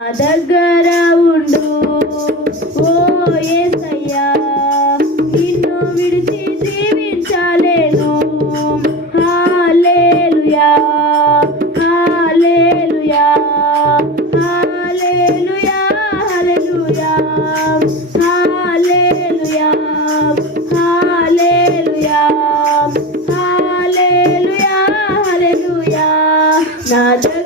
దగ్గర ఉండు ఓ ఏ Not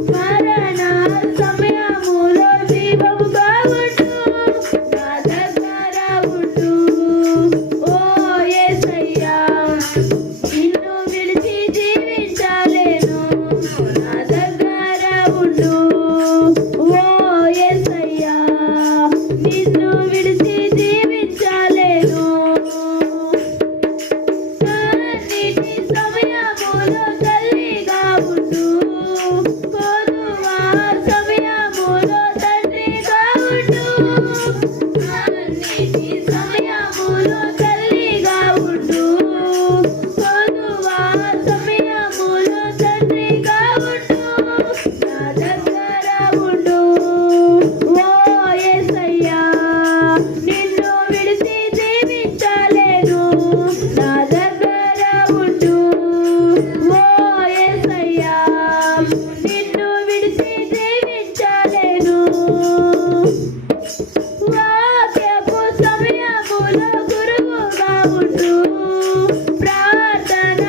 三 Thank you. ప్రార్థన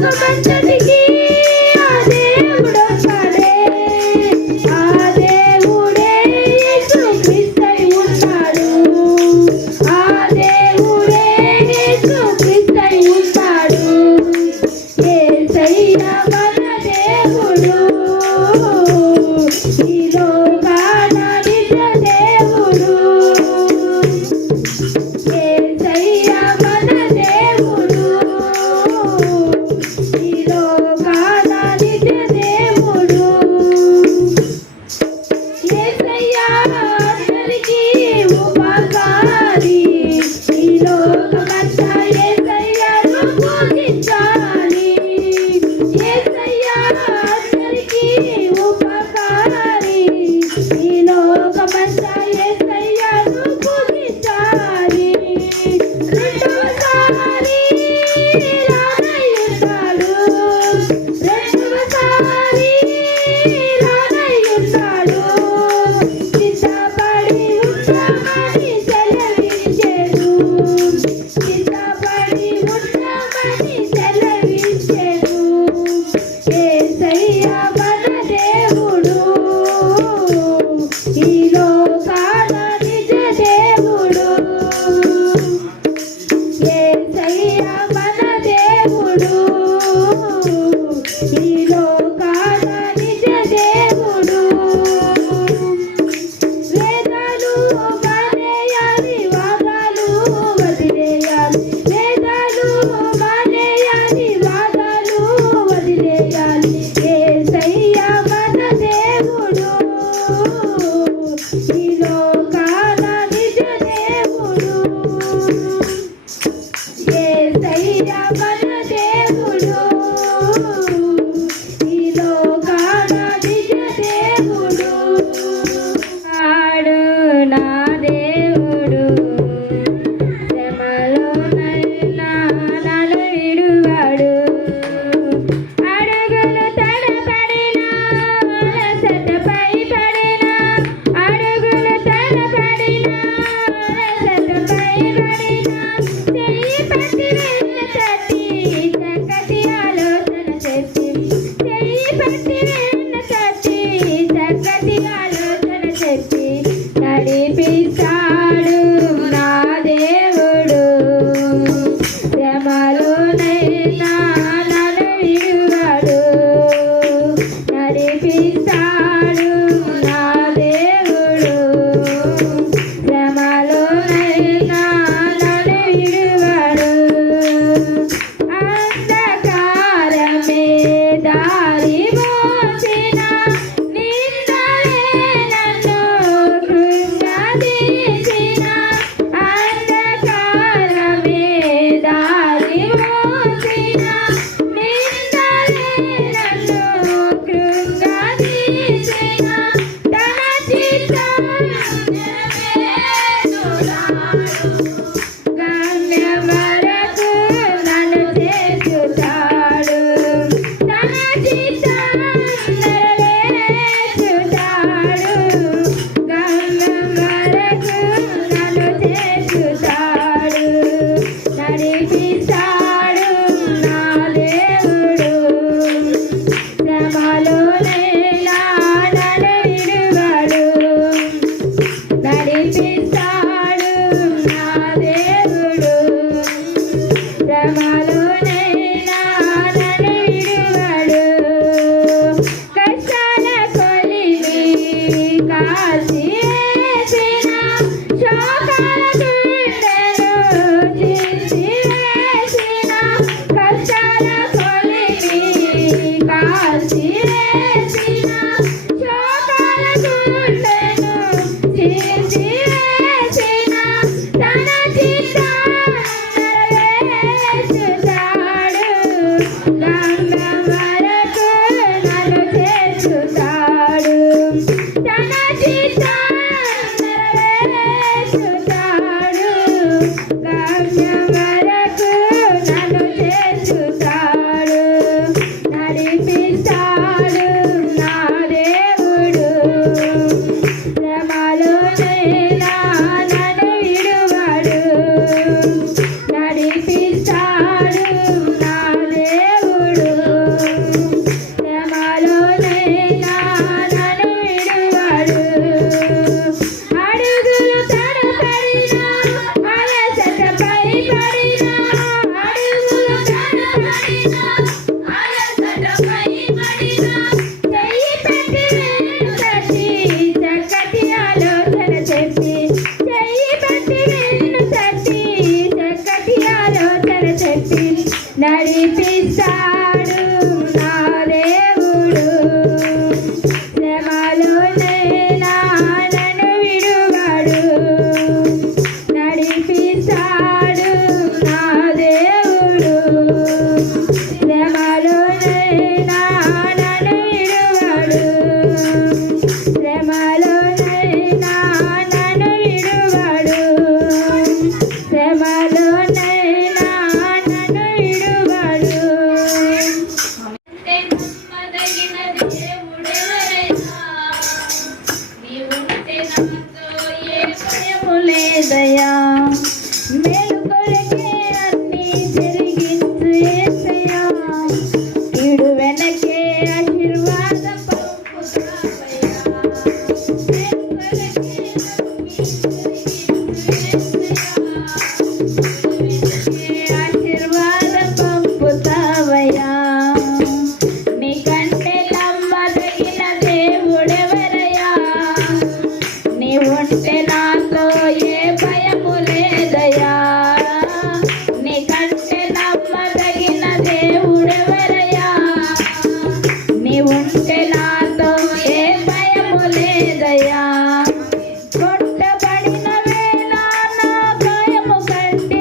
the Thank you. Sunday.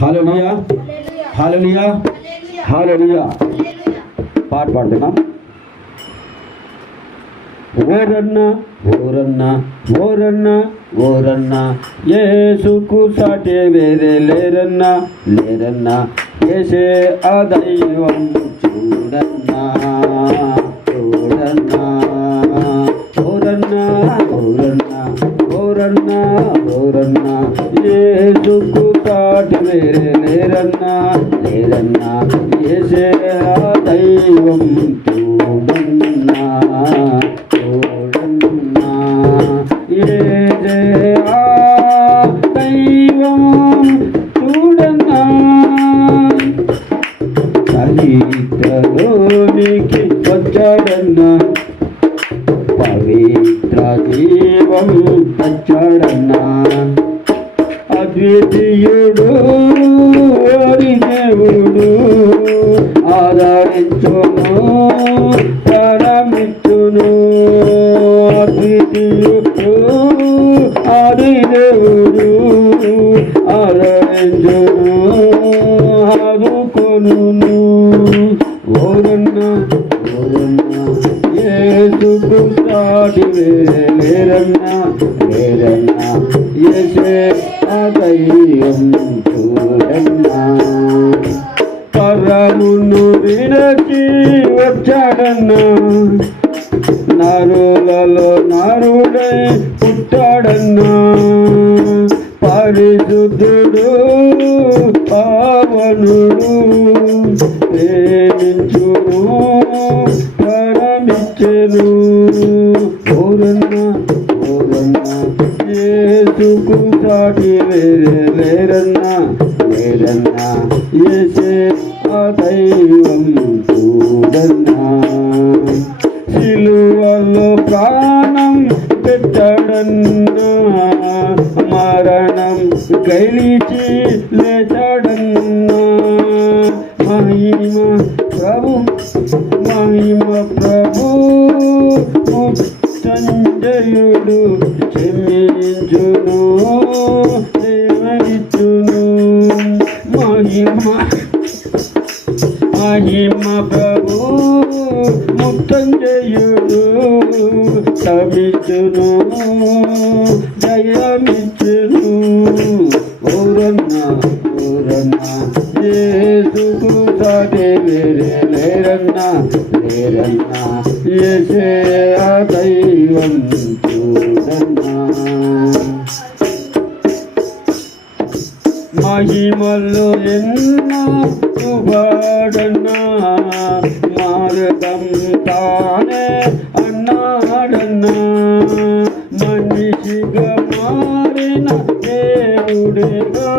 Hallelujah hallelujah hallelujah पाठ पाठ देना ఓరన్న ఓరన్న ఓరన్న ఓరన్న ఏసుకు సాటే వేరే లేరన్న లేరన్న వేసే ఆ దైవం చూడన్నా మంచోడన్నా అద్వితీయుడు ఓరి దేవుడు ఆదరించును పరమును విడచి వచ్చాడన్నా నరులలో సిలువలో ప్రాణం పెట్టడన్నా మరణం గెలిచి లేచ జయమిచ్చును. ఓరన్న ఓరన్న ఏసుకు సాటి వేరే లేరన్న లేరన్న ఏసే ఆ దైవం చూడన్నా. మహిమలు ఎన్నో శుభాడన్నా మార్గం తానే అన్నాడన్నా. మనిషిగా మారిన దేవుడేగా